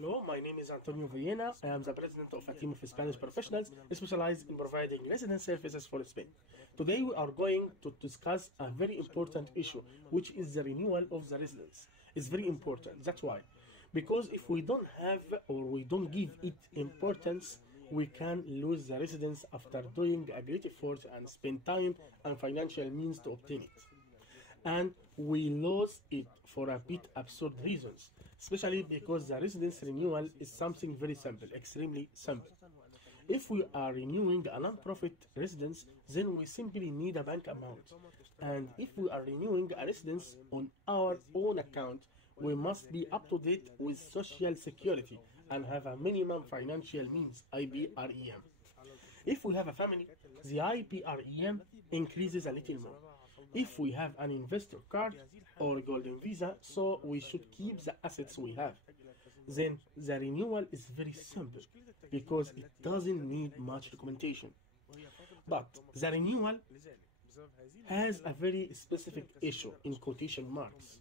Hello, my name is Antonio Villena. I am the president of a team of Spanish professionals specialized in providing resident services for Spain. Today we are going to discuss a very important issue, which is the renewal of the residence. It's very important, that's why. Because if we don't have or we don't give it importance, we can lose the residence after doing a great effort and spend time and financial means to obtain it. And we lose it for a bit absurd reasons, especially because the residence renewal is something very simple, extremely simple. If we are renewing a non-profit residence, then we simply need a bank amount. And if we are renewing a residence on our own account, we must be up to date with Social Security and have a minimum financial means, IPREM. If we have a family, the IPREM increases a little more. If we have an investor card or golden visa, so we should keep the assets we have. Then the renewal is very simple because it doesn't need much documentation. But the renewal has a very specific issue in quotation marks,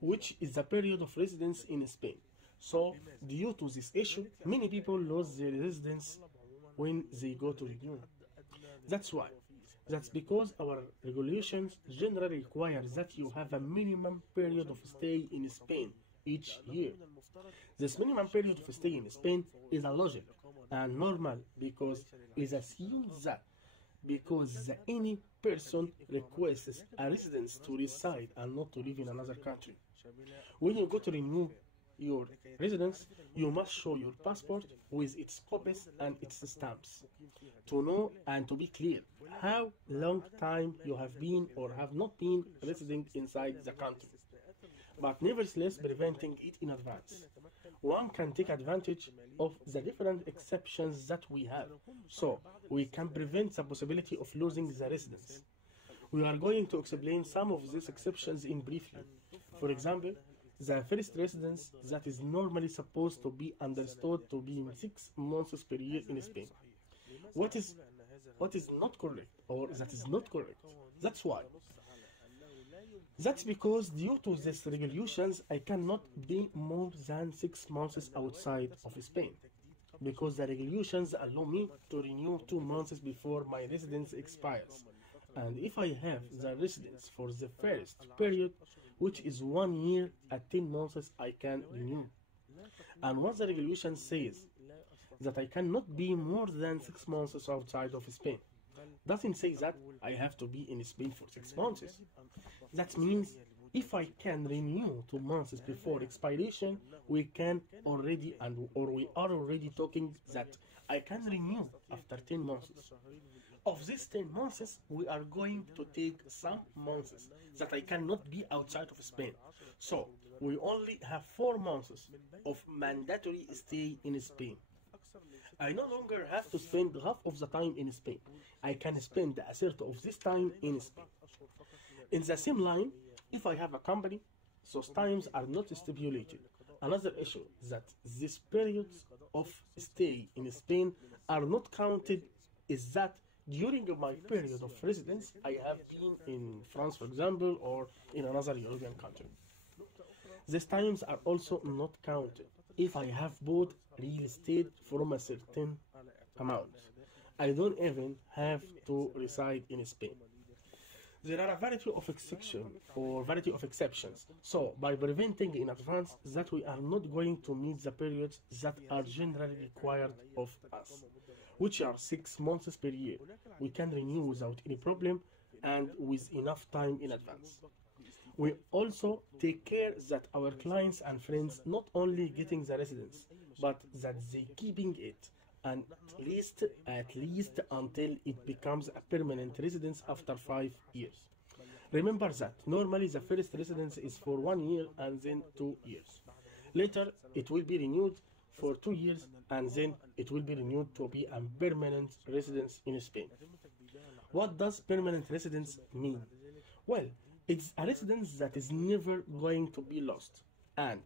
which is the period of residence in Spain. So due to this issue, many people lose their residence when they go to renew. That's because our regulations generally require that you have a minimum period of stay in Spain each year. This minimum period of stay in Spain is a logic and normal because it assumes that because any person requests a residence to reside and not to live in another country. When you go to renew your residence, you must show your passport with its copies and its stamps to know and to be clear how long time you have been or have not been residing inside the country, but nevertheless preventing it in advance. One can take advantage of the different exceptions that we have, so we can prevent the possibility of losing the residence. We are going to explain some of these exceptions in briefly. For example, the first residence that is normally supposed to be understood to be 6 months per year in Spain. What is not correct, or that is not correct? That's why. That's because due to these regulations, I cannot be more than 6 months outside of Spain, because the regulations allow me to renew 2 months before my residence expires. And if I have the residence for the first period, which is 1 year at 10 months, I can renew. And what the regulation says, that I cannot be more than 6 months outside of Spain, doesn't say that I have to be in Spain for 6 months. That means if I can renew 2 months before expiration, we can already we are already talking that I can renew after 10 months. Of these 10 months, we are going to take some months that I cannot be outside of Spain. So we only have 4 months of mandatory stay in Spain. I no longer have to spend half of the time in Spain. I can spend a third of this time in Spain. In the same line, if I have a company, those times are not stipulated. Another issue that these periods of stay in Spain are not counted is that during my period of residence, I have been in France, for example, or in another European country. These times are also not counted if I have bought real estate from a certain amount. I don't even have to reside in Spain. There are a variety of exceptions. So, by preventing in advance that we are not going to meet the periods that are generally required of us, which are 6 months per year, we can renew without any problem and with enough time in advance. We also take care that our clients and friends not only getting the residence, but that they keeping it, and at least until it becomes a permanent residence after 5 years. Remember that normally the first residence is for 1 year and then 2 years. Later it will be renewed for 2 years and then it will be renewed to be a permanent residence in Spain. What does permanent residence mean? Well, it's a residence that is never going to be lost and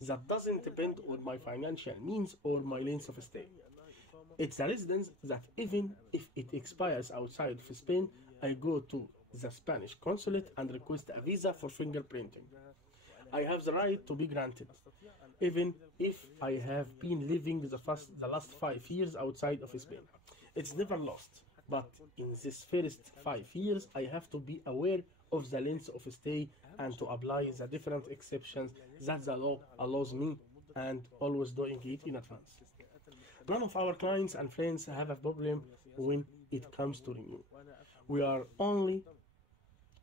that doesn't depend on my financial means or my length of stay. It's a residence that even if it expires outside of Spain, I go to the Spanish consulate and request a visa for fingerprinting. I have the right to be granted, even if I have been living the last 5 years outside of Spain. It's never lost, but in this first 5 years, I have to be aware of the length of stay and to apply the different exceptions that the law allows me, and always doing it in advance. None of our clients and friends have a problem when it comes to renew. We are only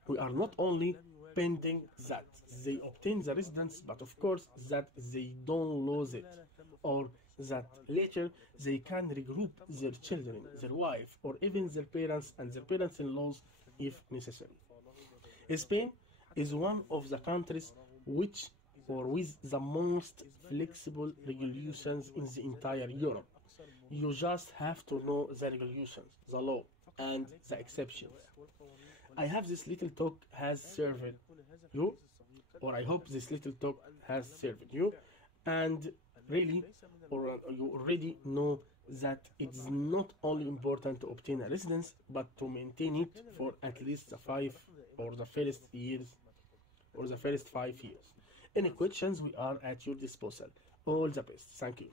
we are not only pending that they obtain the residence, but of course that they don't lose it, or that later they can regroup their children, their wife, or even their parents and their parents-in-laws if necessary. Spain is one of the countries which or with the most flexible regulations in the entire Europe. You just have to know the regulations, the law, and the exceptions. I have this little talk has served you, or I hope this little talk has served you, and really, or you already know that it's not only important to obtain a residence, but to maintain it for at least the first years, or the first 5 years. Any questions, we are at your disposal. All the best. Thank you.